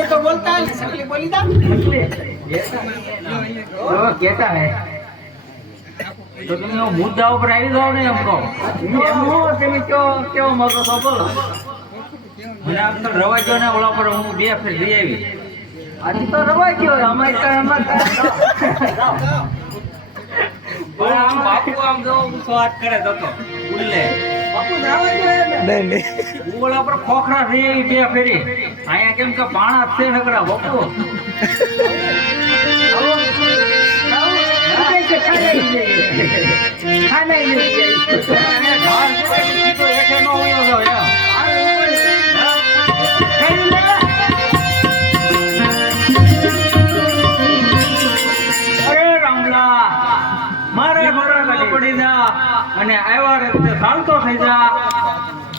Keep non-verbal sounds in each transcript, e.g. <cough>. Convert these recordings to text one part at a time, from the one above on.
ये तो बोलता है सकली बोली था તો કેતા હે તો તમે એવો મુદ્દા ઉપર આવી જાવ ને એમ કહો એમ હું તમે કયો કેવો મગો છો બોલો મને આમ તો રવા ગયો ને ઓલા પર હું બે ફેર જઈ આવી આજે તો રવા ગયો અમારે તો એમાં પણ આમ બાપુ આમ જો સ્વાદ કરે તો તો ઉલ્લે बापू जावा जो है નહીં નહીં. ઓલા પર ખોખરા રે બે ફેરી. અહીંયા કેમ કે પાણા છે નકરા બાપુ. અરે રામલા પડી જા. અને આવ્યા રસ્તે ચાલતો થઈ જા.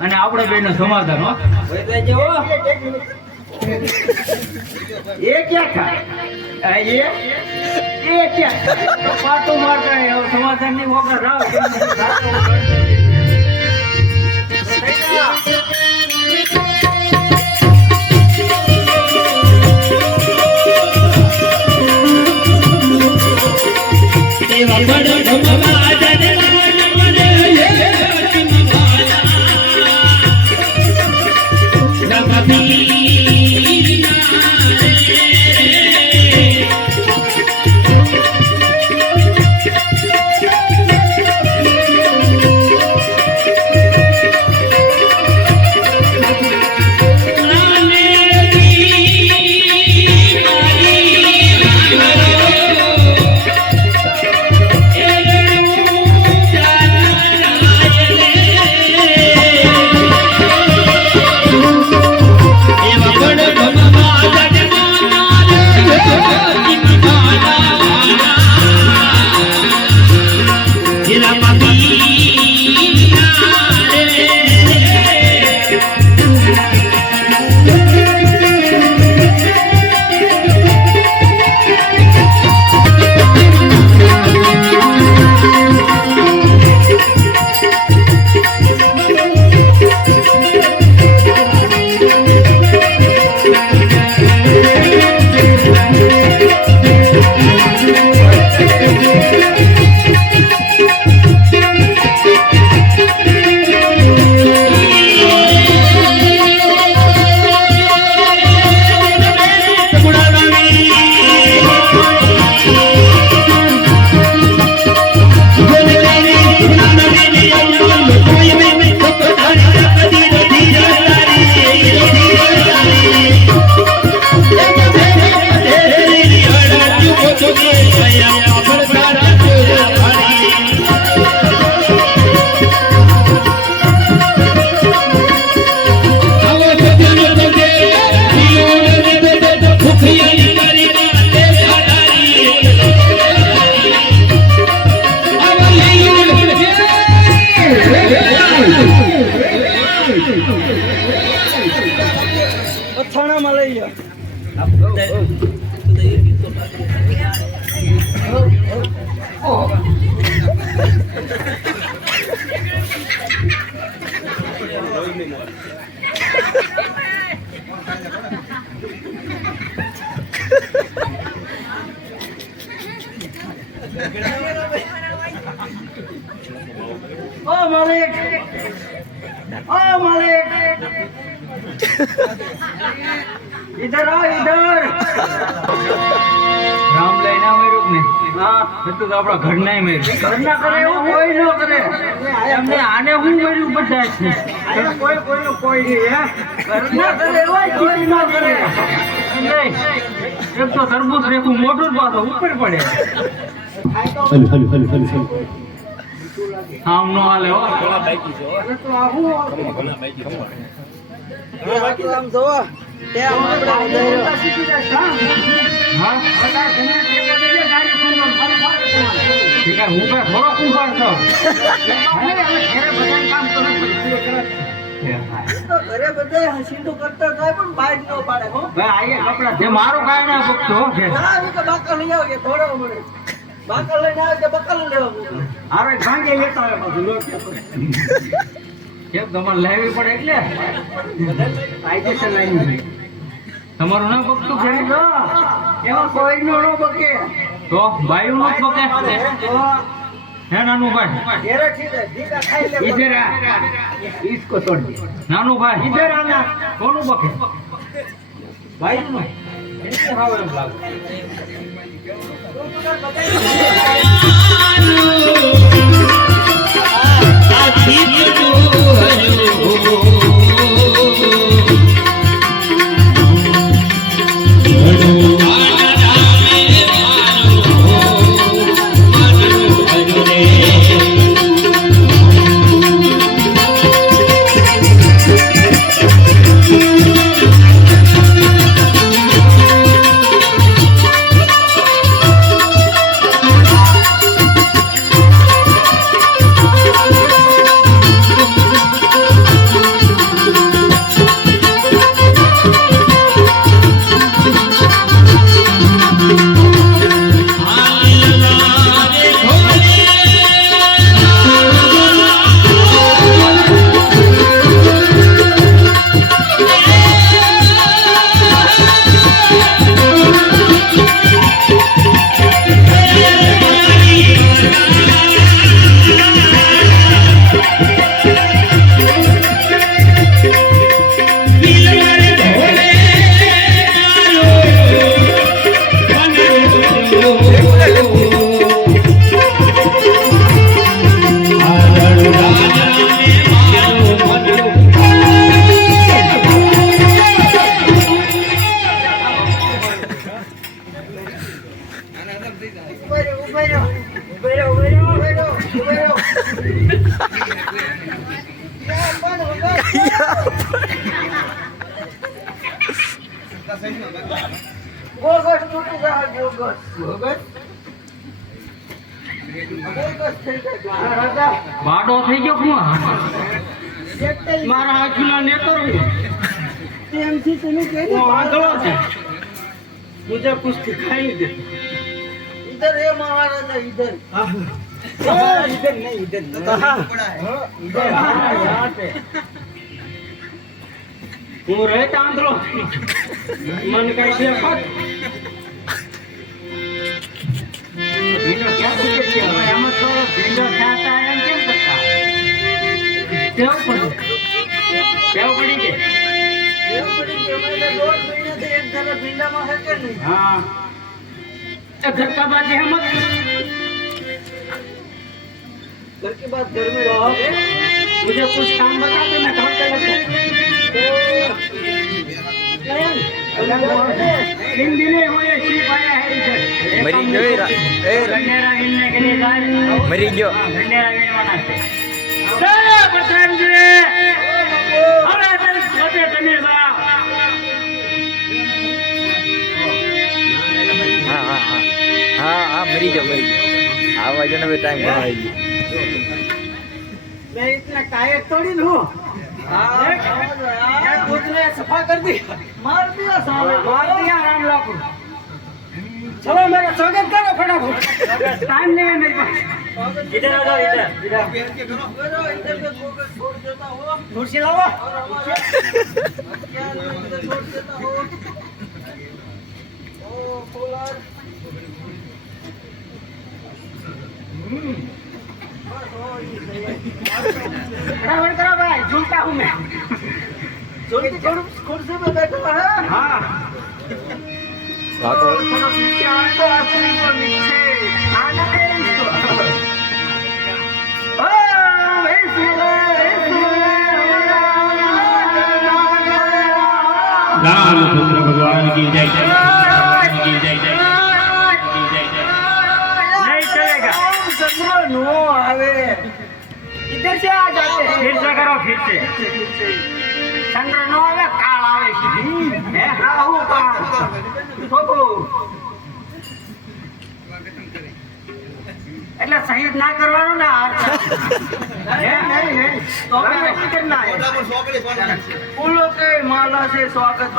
અને આપણે બેનું સમાધાન હો ये क्या था આ એ એ ક્યાં તો પાટું મારતા હે, હવે સમાધાન ની વગર રાવ કેમ કે ও মালিক ও মালিক इधर आओ इधर રામ લઈને આવ્યું ને હા એટલું તો આપણા ઘર ના મેળવ્યું ઘરના કરે એવું કોઈ ન કરે એમને આને હું મેળવ્યું બધા જ છે અરે કોઈ કોઈનું કોઈ નહીં હે ઘરના કરે એવા કોઈ ન કરે નહીં. એક તો તરબૂચ રેખું મોટું જ પાછો ઉપર પડે આમ નો હાલે હો અને તો આવું આમ જોવો તે આપણે હા. હું કાંઈ થોડો કુંભાર છું. તો ઘરે બધા હસીનું કરતા થાય પણ બહાર ન પાડે હો. ભાઈ જે મારું કાંઈ ના ભક્તો છે કે? બાકલ લઈ આવો થોડો મળે. બાકલ લઈને આવે કે બકલ લેવા મોકલે. ભાંગે લેતા હોય બધું કેમ તમારે લાવવી પડે એટલે કાયદેસર લાવી તમારું ના પકતું ઘરે જો, એમાં કોઈનું ન બકે. તો ભાઈ નું પકે તો હે નાનું ભાઈ ઘેરે સીધે, સીધા ખાઈ લે. ઇધર આ इसको छोड़ दे નાનું ભાઈ ઇધર આના કોનું પકે ભાઈ નું એને હાવ એમ લાગે રાજા. બાડો થઈ ગયો કુમાં એકટાઈ મારા હાથના નેતર TMC તમે કહી દો. હું આગળ છે મુજે કુસ્તી ખાઈ દે इधर है महाराजा इधर इधर नहीं इधर इधर हाँ, यहाँ पे હું રહે તાંદલો મન કઈ છે ધારા ભીંડામાં છે કે નહીં? हाँ ए, घर का बात है मत घर की बात घर में रहो मुझे कुछ काम बता दो मैं काम कर लेता तीन दिन हुए शिप आया है इधर મરી ગયો એ રા- એ રા- भंडेरा हिलने के लिए जाए મરી ગયો हाँ, भंडेरा गिनवाना હા હા હા હા હા મરી જાઓ મરી જાઓ આ વાજો ને ટાઈમ ઘણો આવી ગયો મેં ઇતના કાયક તોડી લઉં સફા કર દી માર સામે માર રામ લાખો ચલો મેરા સ્વાગત કરો ફટાફટ ટાઈમ નહીં મેરી करो फटाफट टाइम नहीं है मेरे पास इधर आ जाओ इधर इधर बोलो, इधर से फोकस छोड़ देता हो कुर्सी लाओ और हमारा हथियार में इधर छोड़ देता हो ओ फुलार बस हो ये सही है। फटाफट करो भाई झूलता हूँ मैं जल्दी करो, कुर्सी पे बैठा है हाँ વાતો थोड़ा नीचे आए तो अपने को नीचे आने दे रामचंद्र भगवान की जय जय भगवान की जय जय की जय जय नहीं चलेगा चंद्र नो आवे इधर से आ जाते हैं फिर से करो फिर से चंद्र नो आवे काल आवे सीधी है राहु काल એટલે સહયોગ ના કરવાનો ને <laughs>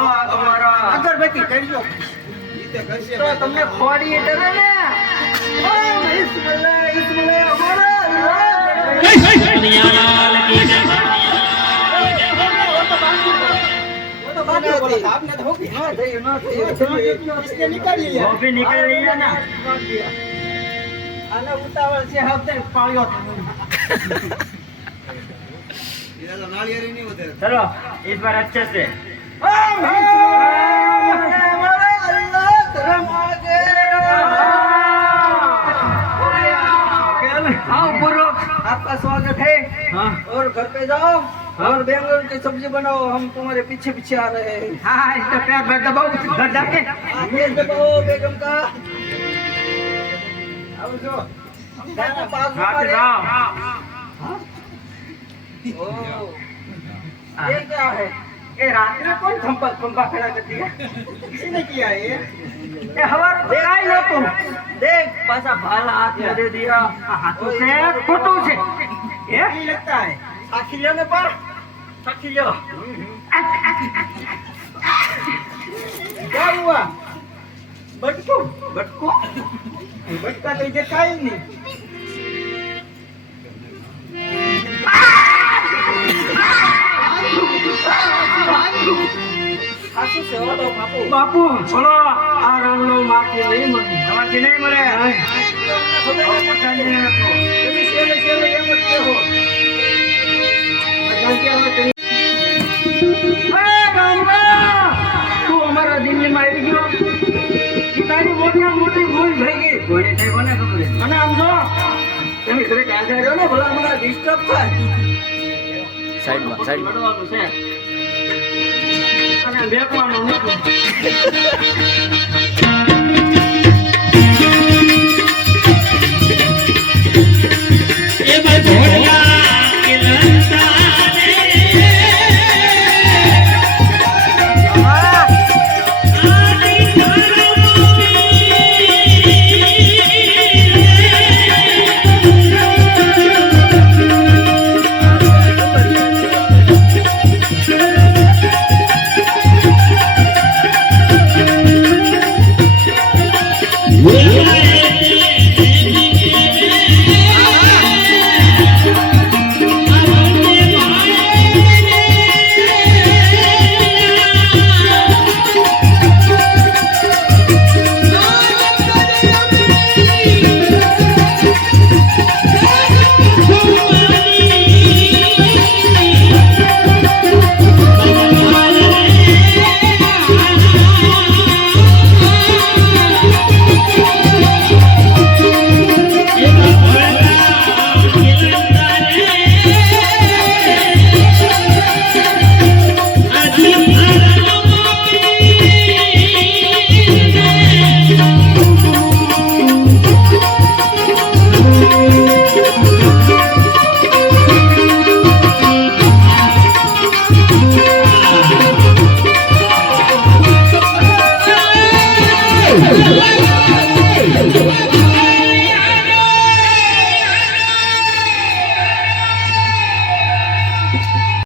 હાર અગરબત્તી કરજો તમને ખોડી એટલે નીકળી ગયા. ને આને ઉતાવળ છે હપ્તે પાળ્યો ચલો इस बार अच्छे से आओ गुरु आपका स्वागत है हाँ और घर पे जाओ और बैंगन की सब्जी बनाओ हम तुम्हारे पीछे पीछे आ रहे हैं हाँ इसका पैर भर दबाओ घर जाके आदेश दबाओ बेगम का ये क्या है ये रात में कौन खंबा खंबा खड़ा कर दिया किसने किया ये ये हमारा देखा ही ना तुम देख पासा भाला हाथ में दे दिया हाथों से फोटो से ये लगता है साखिया ने पर साखिया क्या हुआ બટકો બટકો. બટકા થઈ જાય કાઈ નહીં. બાપુ? ચલો આ રામનો માથી નહીં મળે તમારથી નહીં મળે. મોટી ભૂલ થઈ ગઈ. ભૂલ થઈ કોને ખબર? અને આમ જો તમે ઘરે કાંઈ રહ્યો ને ભલા મને ડિસ્ટર્બ થાય. સાઈડમાં સાઈડ છે અને નથી